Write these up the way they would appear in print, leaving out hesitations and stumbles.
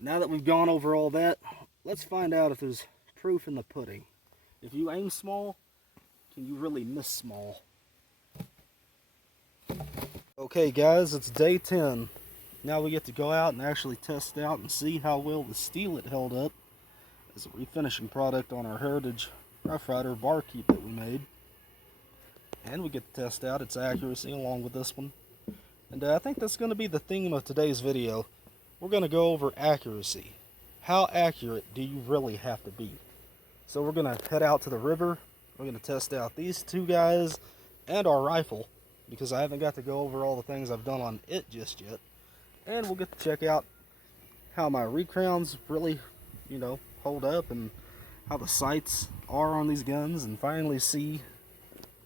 now that we've gone over all that, let's find out if there's proof in the pudding. If you aim small, can you really miss small? Okay guys, it's day 10. Now we get to go out and actually test out and see how well the steelet held up as a refinishing product on our Heritage Rough Rider Barkeep that we made. And we get to test out its accuracy along with this one. And I think that's going to be the theme of today's video. We're going to go over accuracy. How accurate do you really have to be? So we're going to head out to the river. We're going to test out these two guys and our rifle, because I haven't got to go over all the things I've done on it just yet. And we'll get to check out how my recrowns really, hold up, and how the sights are on these guns, and finally see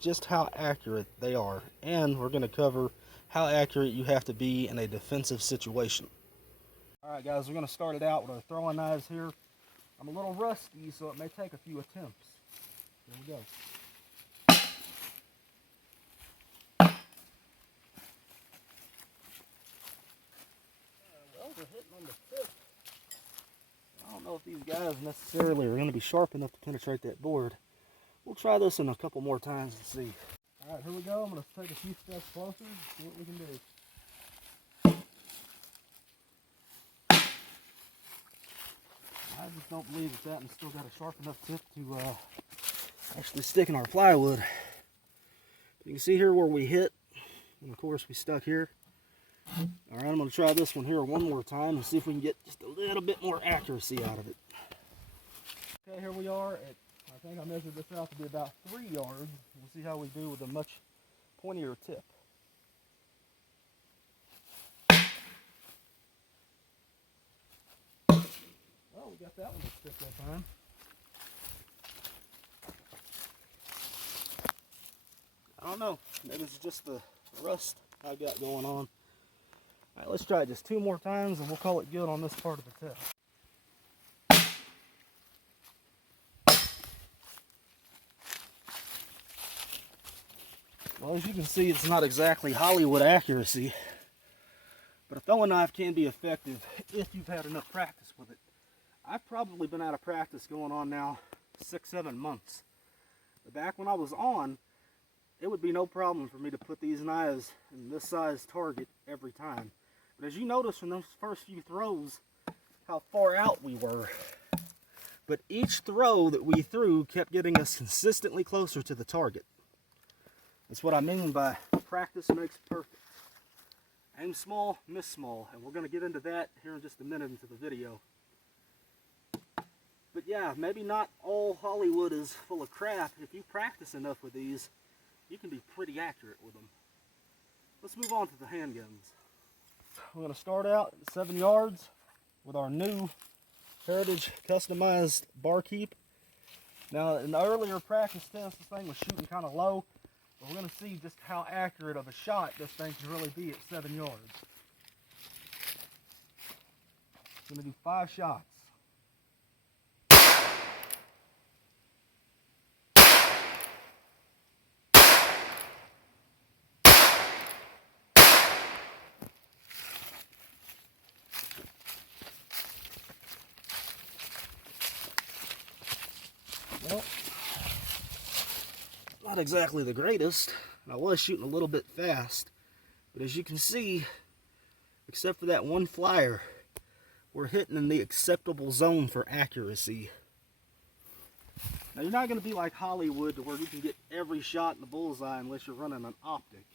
just how accurate they are. And we're going to cover how accurate you have to be in a defensive situation. Alright guys, we're going to start it out with our throwing knives here. I'm a little rusty, so it may take a few attempts. Here we go. Well, we're hitting on the tip. I don't know if these guys necessarily are going to be sharp enough to penetrate that board. We'll try this in a couple more times and see. Alright, here we go. I'm going to take a few steps closer and see what we can do. I just don't believe that one's still got a sharp enough tip to actually stick in our plywood. You can see here where we hit, and of course we stuck here. Alright, I'm going to try this one here one more time and see if we can get just a little bit more accuracy out of it. Okay, here we are at, I think I measured this out to be about 3 yards. We'll see how we do with a much pointier tip. Well, we got that one to stick that time. I don't know, maybe it's just the rust I got going on. Alright, let's try it just 2 more times and we'll call it good on this part of the tip. Well, as you can see, it's not exactly Hollywood accuracy, but a throwing knife can be effective if you've had enough practice with it. I've probably been out of practice going on now 6-7 months. But back when I was on, it would be no problem for me to put these knives in this size target every time. But as you notice from those first few throws, how far out we were. But each throw that we threw kept getting us consistently closer to the target. That's what I mean by practice makes perfect. Aim small, miss small, and we're going to get into that here in just a minute into the video. But yeah, maybe not all Hollywood is full of crap. If you practice enough with these, you can be pretty accurate with them. Let's move on to the handguns. We're going to start out at 7 yards with our new Heritage customized Barkeep. Now, in the earlier practice test, this thing was shooting kind of low. But we're going to see just how accurate of a shot this thing can really be at 7 yards. I'm going to do 5 shots. Well, not exactly the greatest, and I was shooting a little bit fast, but as you can see, except for that one flyer, we're hitting in the acceptable zone for accuracy. Now, you're not going to be like Hollywood to where you can get every shot in the bullseye unless you're running an optic,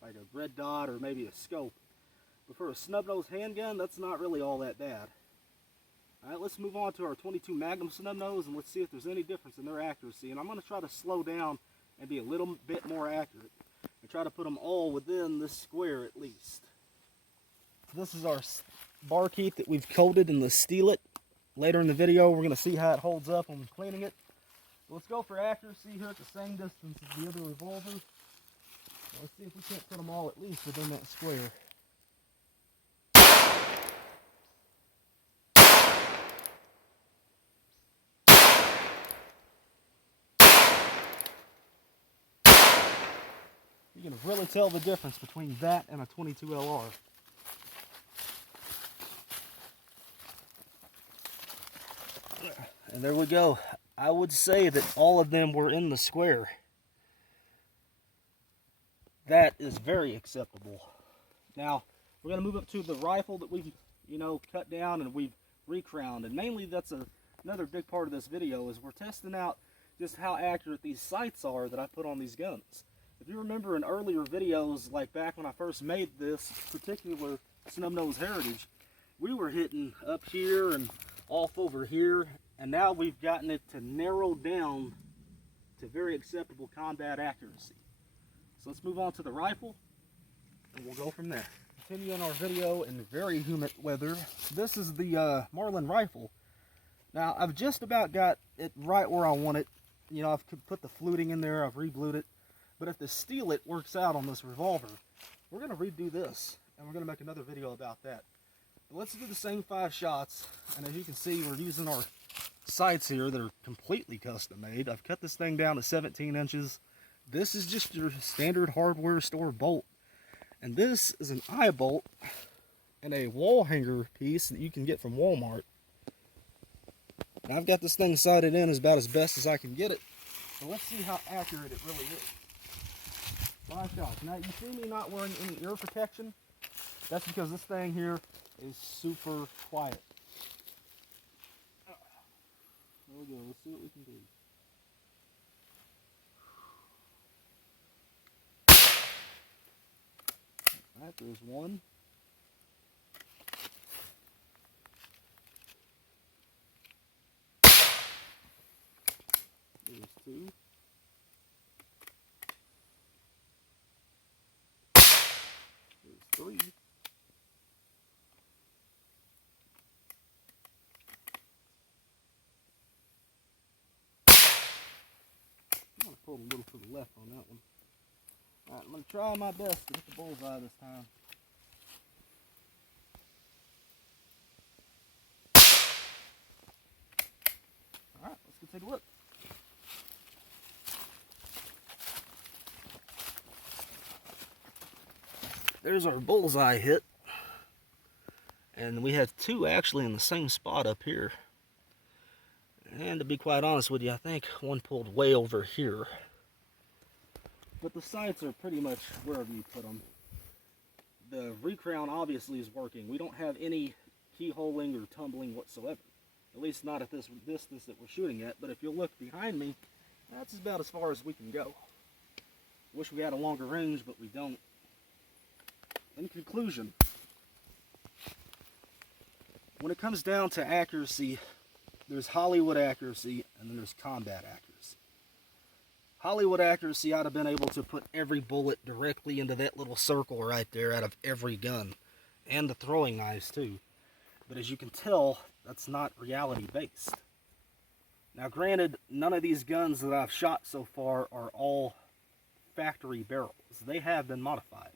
like a red dot or maybe a scope. But for a snub-nosed handgun, that's not really all that bad. Alright, let's move on to our 22 Magnum snub-nose and let's see if there's any difference in their accuracy. And I'm going to try to slow down and be a little bit more accurate and try to put them all within this square at least. This is our Barkeep that we've coated in the steelet. Later in the video, we're going to see how it holds up when cleaning it. Let's go for accuracy here at the same distance as the other revolvers. Let's see if we can't put them all at least within that square. You can really tell the difference between that and a 22 LR. And there we go. I would say that all of them were in the square. That is very acceptable. Now, we're going to move up to the rifle that we've, cut down and we've recrowned. And mainly that's another big part of this video is we're testing out just how accurate these sights are that I put on these guns. If you remember in earlier videos, like back when I first made this particular snub-nosed Heritage, we were hitting up here and off over here, and now we've gotten it to narrow down to very acceptable combat accuracy. So let's move on to the rifle, and we'll go from there. Continuing our video in very humid weather, this is the Marlin rifle. Now, I've just about got it right where I want it. I've put the fluting in there, I've re-blued it. But if the steelet works out on this revolver, we're going to redo this, and we're going to make another video about that. But let's do the same 5 shots, and as you can see, we're using our sights here that are completely custom made. I've cut this thing down to 17 inches. This is just your standard hardware store bolt. And this is an eye bolt and a wall hanger piece that you can get from Walmart. And I've got this thing sighted in about as best as I can get it. So let's see how accurate it really is. 5 shots. Now you see me not wearing any ear protection. That's because this thing here is super quiet. There we go. Let's see what we can do. Alright, there's one. There's 2. There's 3. I'm going to pull a little to the left on that one. Alright, I'm going to try my best to hit the bullseye this time. Alright, let's go take a look. There's our bullseye hit. And we had 2 actually in the same spot up here. And to be quite honest with you, I think one pulled way over here. But the sights are pretty much wherever you put them. The recrown obviously is working. We don't have any keyholing or tumbling whatsoever. At least not at this distance that we're shooting at. But if you look behind me, that's about as far as we can go. Wish we had a longer range, but we don't. In conclusion, when it comes down to accuracy, there's Hollywood accuracy and then there's combat accuracy. Hollywood accuracy, I'd have been able to put every bullet directly into that little circle right there out of every gun. And the throwing knives too. But as you can tell, that's not reality based. Now granted, none of these guns that I've shot so far are all factory barrels. They have been modified.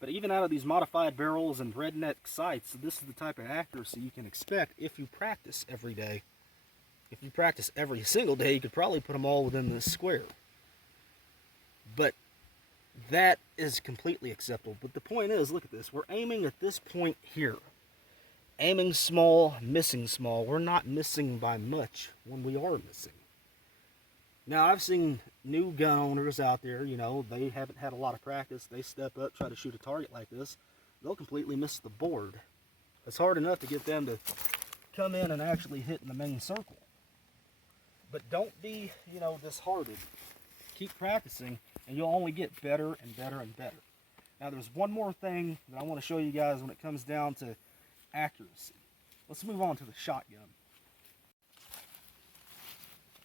But even out of these modified barrels and redneck sights, this is the type of accuracy you can expect if you practice every day. If you practice every single day, you could probably put them all within this square. But that is completely acceptable. But the point is, look at this. We're aiming at this point here. Aiming small, missing small. We're not missing by much when we are missing. Now, I've seen new gun owners out there, they haven't had a lot of practice. They step up, try to shoot a target like this. They'll completely miss the board. It's hard enough to get them to come in and actually hit in the main circle. But don't be, disheartened. Keep practicing, and you'll only get better and better and better. Now, there's one more thing that I want to show you guys when it comes down to accuracy. Let's move on to the shotgun.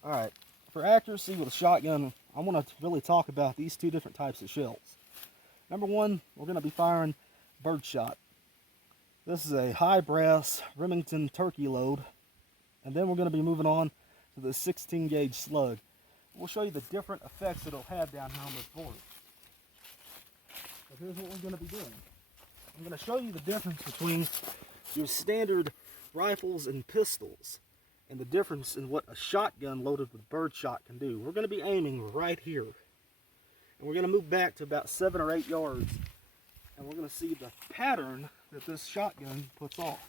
Alright, for accuracy with a shotgun, I want to really talk about these 2 different types of shells. Number 1, we're going to be firing birdshot. This is a high brass Remington turkey load. And then we're going to be moving on to the 16 gauge slug. We'll show you the different effects it'll have down here on this board. So here's what we're going to be doing. I'm going to show you the difference between your standard rifles and pistols and the difference in what a shotgun loaded with birdshot can do. We're going to be aiming right here. And we're going to move back to about 7 or 8 yards. And we're going to see the pattern that this shotgun puts off.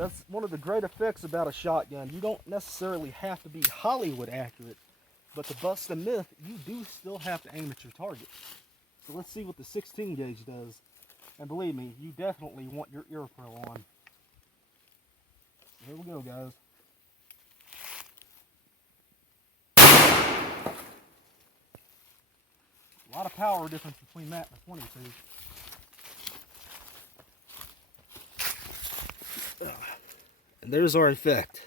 That's one of the great effects about a shotgun. You don't necessarily have to be Hollywood accurate, but to bust a myth, you do still have to aim at your target. So let's see what the 16 gauge does. And believe me, you definitely want your ear pro on. Here we go, guys. A lot of power difference between that and the 22. And there's our effect.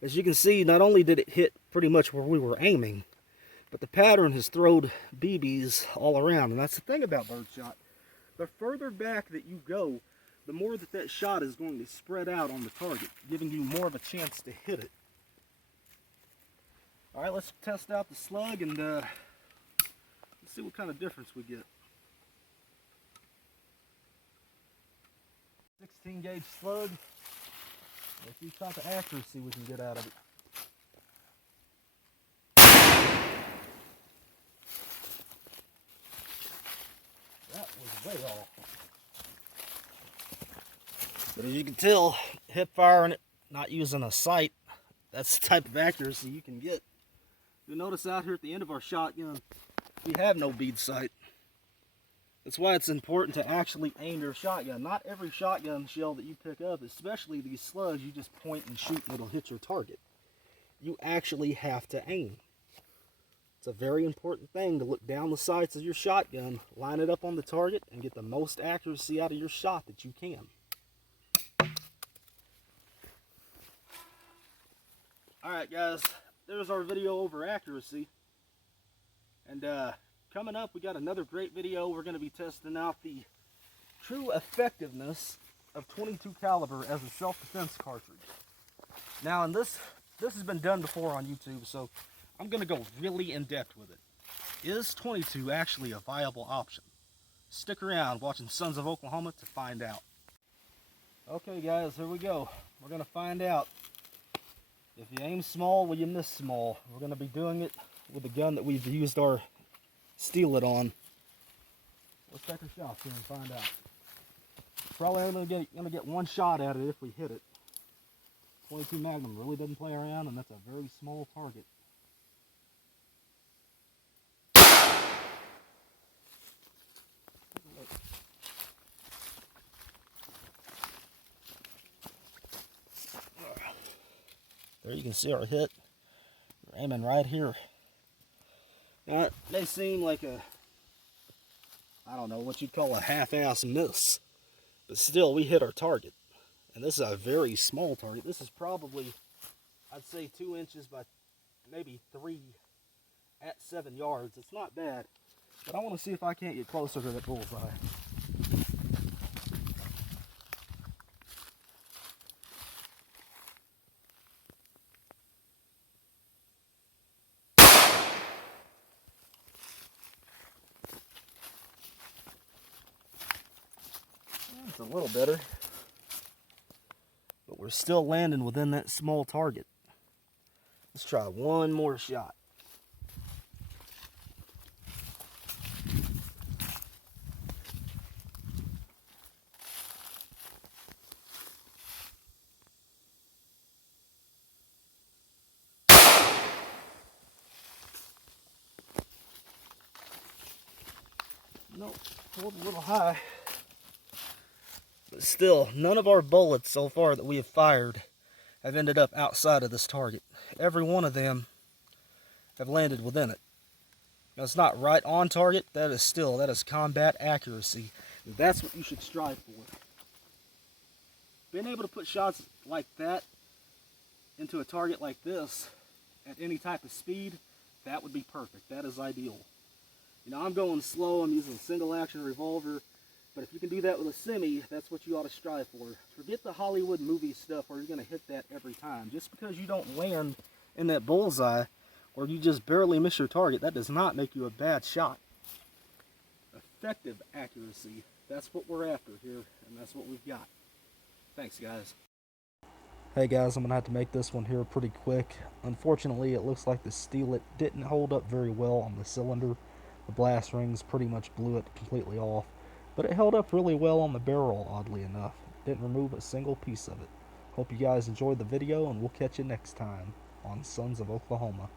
As you can see, not only did it hit pretty much where we were aiming, but the pattern has thrown BBs all around. And that's the thing about birdshot. The further back that you go, the more that shot is going to spread out on the target, giving you more of a chance to hit it. All right, let's test out the slug and let's see what kind of difference we get. 16 gauge slug. Let's see what type of accuracy we can get out of it. That was way off. But as you can tell, hip firing it, not using a sight, that's the type of accuracy you can get. You'll notice out here at the end of our shotgun, we have no bead sight. That's why it's important to actually aim your shotgun. Not every shotgun shell that you pick up, especially these slugs, you just point and shoot and it'll hit your target. You actually have to aim. It's a very important thing to look down the sights of your shotgun, line it up on the target, and get the most accuracy out of your shot that you can. Alright guys, there's our video over accuracy. And coming up, we got another great video. We're going to be testing out the true effectiveness of 22 caliber as a self-defense cartridge. Now, and this has been done before on YouTube, so I'm going to go really in-depth with it. Is 22 actually a viable option? Stick around watching Sons of Oklahoma to find out. Okay guys, here we go. We're going to find out. If you aim small, will you miss small? We're going to be doing it with the gun that we've used our steal it on. Let's take a shot here and find out. Probably only gonna get one shot at it if we hit it. 22 Magnum really doesn't play around, and that's a very small target. There you can see our hit. We're aiming right here. Now, it may seem like I don't know what you'd call a half-ass miss, but still, we hit our target. And this is a very small target. This is probably, I'd say 2 inches by maybe 3 at 7 yards. It's not bad, but I want to see if I can't get closer to that bullseye. It's a little better, but we're still landing within that small target. Let's try one more shot. Nope, pulled a little high. But still, none of our bullets so far that we have fired have ended up outside of this target. Every one of them have landed within it. Now, it's not right on target. That is combat accuracy. And that's what you should strive for. Being able to put shots like that into a target like this at any type of speed, that would be perfect. That is ideal. You know, I'm going slow. I'm using a single action revolver. But if you can do that with a semi, that's what you ought to strive for. Forget the Hollywood movie stuff where you're going to hit that every time. Just because you don't land in that bullseye or you just barely miss your target, that does not make you a bad shot. Effective accuracy. That's what we're after here, and that's what we've got. Thanks, guys. Hey guys, I'm going to have to make this one here pretty quick. Unfortunately, it looks like the Steelit didn't hold up very well on the cylinder. The blast rings pretty much blew it completely off. But it held up really well on the barrel, oddly enough. Didn't remove a single piece of it. Hope you guys enjoyed the video, and we'll catch you next time on Sons of Oklahoma.